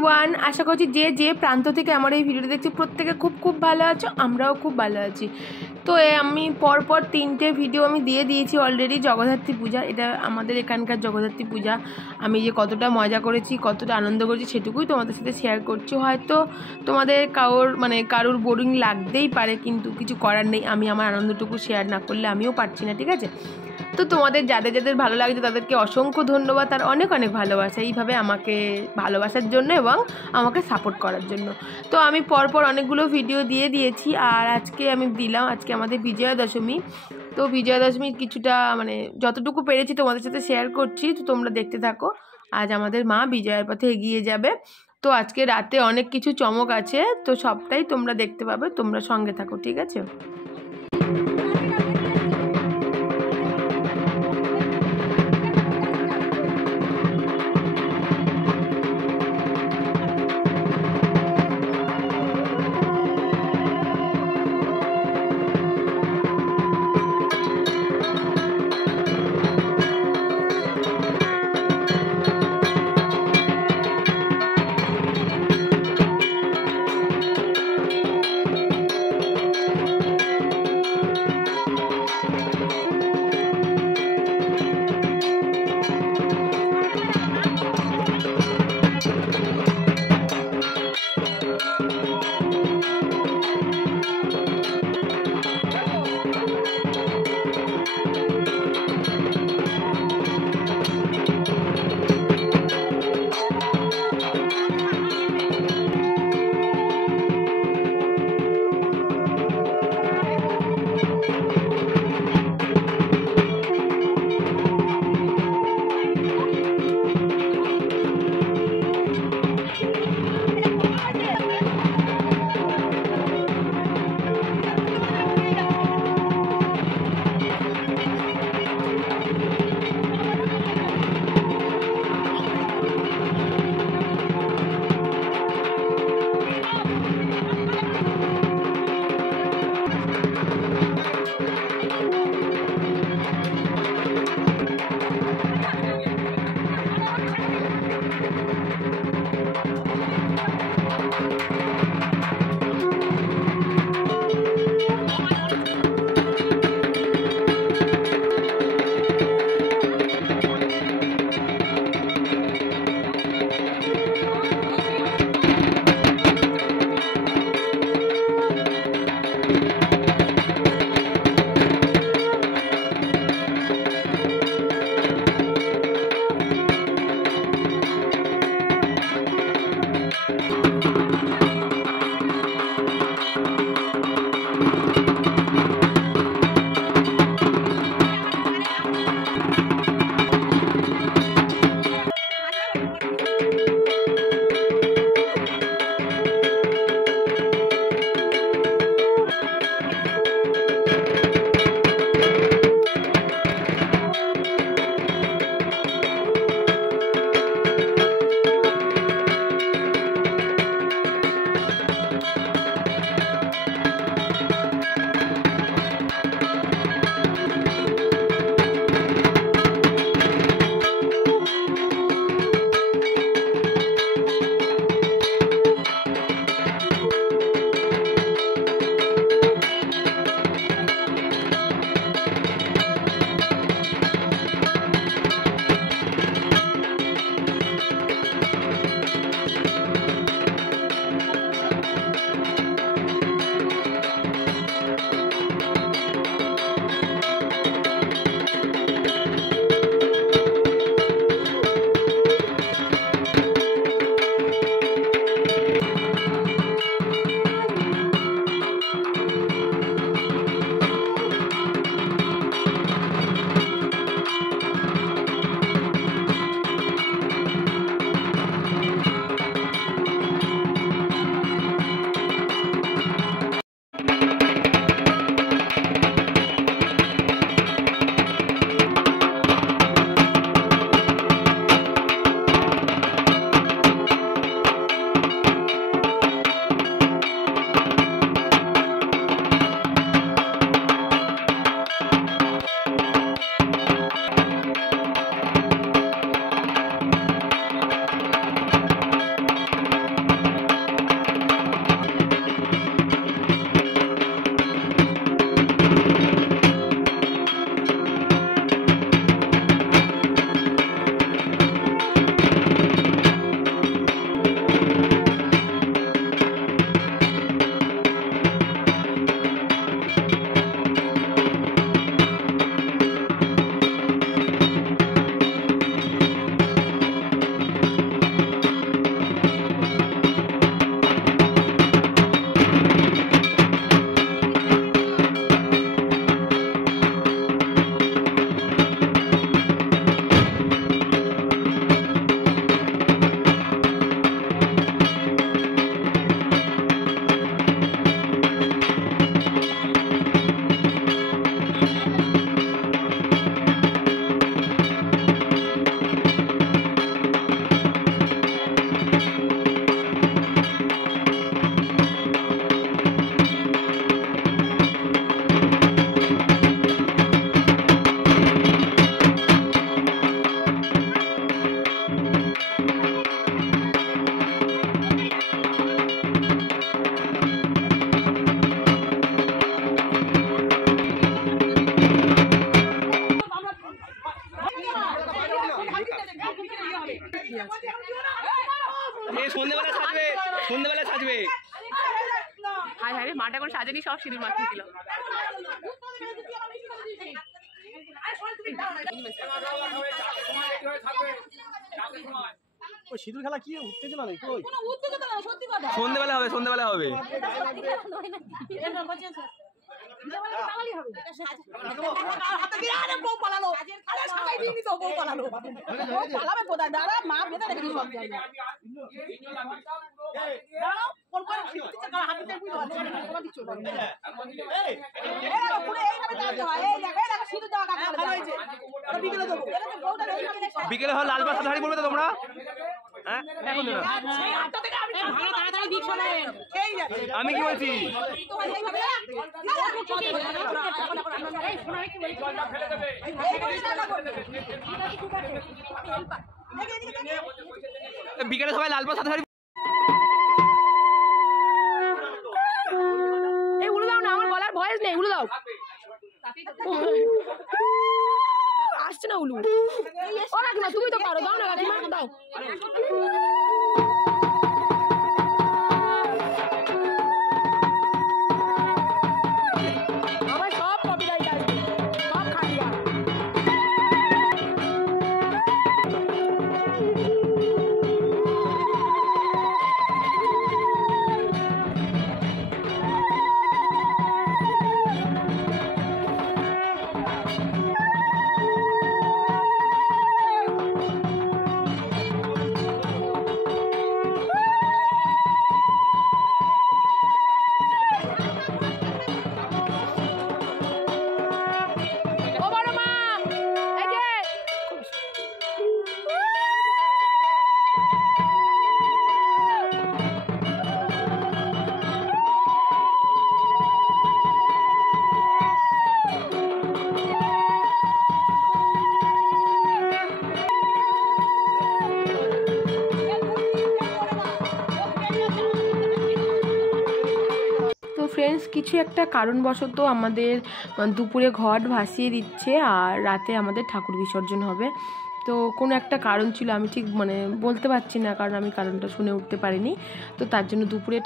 Everyone, আশা করছি যে যে প্রান্ত থেকে আমার এই ভিডিওটা দেখছি প্রত্যেকে খুব খুব ভালো আছো, আমরাও খুব ভালো আছি। তো আমি পরপর 3টে ভিডিও আমি দিয়ে দিয়েছি অলরেডি। জগদ্ধাত্রী পূজা, এটা আমাদের এখানকার জগদ্ধাত্রী পূজা। আমি যে কতটা মজা করেছি, কতটা আনন্দ করেছি সেটুকুই তোমাদের সাথে শেয়ার করছি। হয়তো তোমাদের কারোর বোরিং লাগতেই পারে, কিন্তু কিছু করার নেই। আমি আমার আনন্দটুকু শেয়ার না করলে আমিও পারছি না, ঠিক আছে? তো তোমাদের যাদের যাদের ভালো লাগছে তাদেরকে অসংখ্য ধন্যবাদ, আর অনেক অনেক ভালোবাসা এইভাবে আমাকে ভালোবাসার জন্য এবং আমাকে সাপোর্ট করার জন্য। তো আমি পরপর অনেকগুলো ভিডিও দিয়ে দিয়েছি, আর আজকে আমি দিলাম, আজকে আমাদের বিজয়া দশমী। তো বিজয়া দশমীর কিছুটা যতটুকু পেরেছি তোমাদের সাথে শেয়ার করছি, তো তোমরা দেখতে থাকো। আজ আমাদের মা বিজয়ার পথে এগিয়ে যাবে। তো আজকে রাতে অনেক কিছু চমক আছে, তো সবটাই তোমরা দেখতে পাবে। তোমরা সঙ্গে থাকো, ঠিক আছে? সাজেনি, সব সিঁদুর মাখিয়ে দিল। সিঁদুর খেলা কি উত্তেজনা নেই, কই সন্ধ্যেবেলা হবে, সন্ধ্যেবেলা হবে। বিকেলে হয় লাল বাস শাড়ি পরবে তো তোমরা? হ্যাঁ আমি কি বলছি, বিকেলে সবাই লাল বাস শাড়ি। এই উড়ে দাও না, আমার গলার ভয়েস নেই, উড়ে দাও। আসছে না উলু। ও কাকিমা তুমি তো পারো, দাও না কাকিমা, দাও। আমার সব কপিরাইট আসবে, সব খাটিয়া। ফ্রেন্ডস, কিছু একটা কারণবশত আমাদের দুপুরে ঘট ভাসিয়ে দিচ্ছে আর রাতে আমাদের ঠাকুর বিসর্জন হবে। তো কোনো একটা কারণ ছিল, আমি ঠিক বলতে পারছি না, কারণ আমি কারণটা শুনে উঠতে পারিনি। তো তার জন্য দুপুরে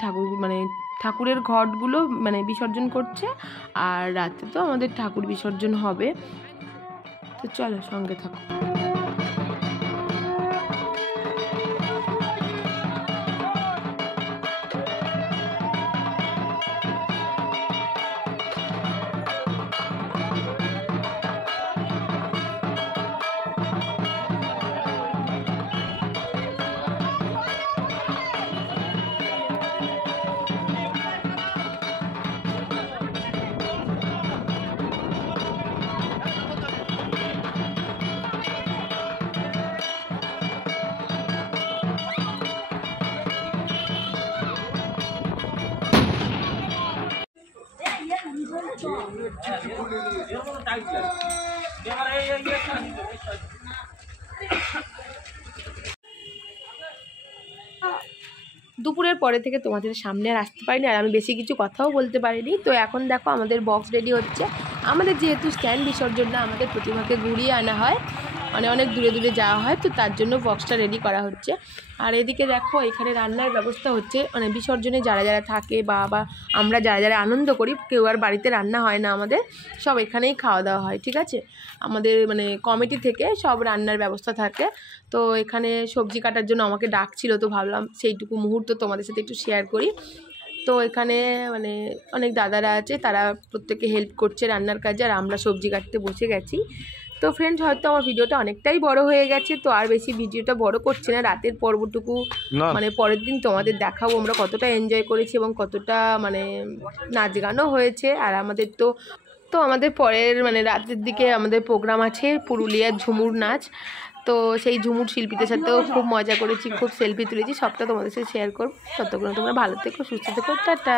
ঠাকুরের ঘটগুলো বিসর্জন করছে আর রাতে তো আমাদের ঠাকুর বিসর্জন হবে। তো চলো সঙ্গে থাকো। দুপুরের পরে থেকে তোমাদের সামনে আর আসতে পারিনি, আর আমি বেশি কিছু কথাও বলতে পারিনি। তো এখন দেখো আমাদের বক্স রেডি হচ্ছে। আমাদের যেহেতু স্ট্যান্ড বিসর্জন না, আমাদের প্রতিমাকে ঘুরিয়ে আনা হয়, অনেক দূরে দূরে যাওয়া হয়, তো তার জন্য বক্সটা রেডি করা হচ্ছে। আর এদিকে দেখো এখানে রান্নার ব্যবস্থা হচ্ছে। বিসর্জনে যারা যারা থাকে বা আমরা যারা যারা আনন্দ করি, কেউ আর বাড়িতে রান্না হয় না, আমাদের সব এখানেই খাওয়া দাওয়া হয়, ঠিক আছে। আমাদের কমিটি থেকে সব রান্নার ব্যবস্থা থাকে। তো এখানে সবজি কাটার জন্য আমাকে ডাকছিল, তো ভাবলাম সেইটুকু মুহূর্ত তোমাদের সাথে একটু শেয়ার করি। তো এখানে অনেক দাদারা আছে, তারা প্রত্যেকে হেল্প করছে রান্নার কাজে, আর আমরা সবজি কাটতে বসে গেছি। তো ফ্রেন্ডস, হয়তো আমার ভিডিওটা অনেকটাই বড় হয়ে গেছে, তো আর বেশি ভিডিওটা বড় করছি না। রাতের পর্বটুকু পরের দিন তোমাদের দেখাবো আমরা কতটা এনজয় করেছি এবং কতটা নাচ গানও হয়েছে। আর আমাদের তো আমাদের পরের রাতের দিকে আমাদের প্রোগ্রাম আছে পুরুলিয়ার ঝুমুর নাচ। তো সেই ঝুমুর শিল্পীদের সাথেও খুব মজা করেছি, খুব সেলফি তুলেছি, সবটা তোমাদের সাথে শেয়ার করবো। ততক্ষণ তোমরা ভালো থেকো, সুস্থ থেকো, টাটা।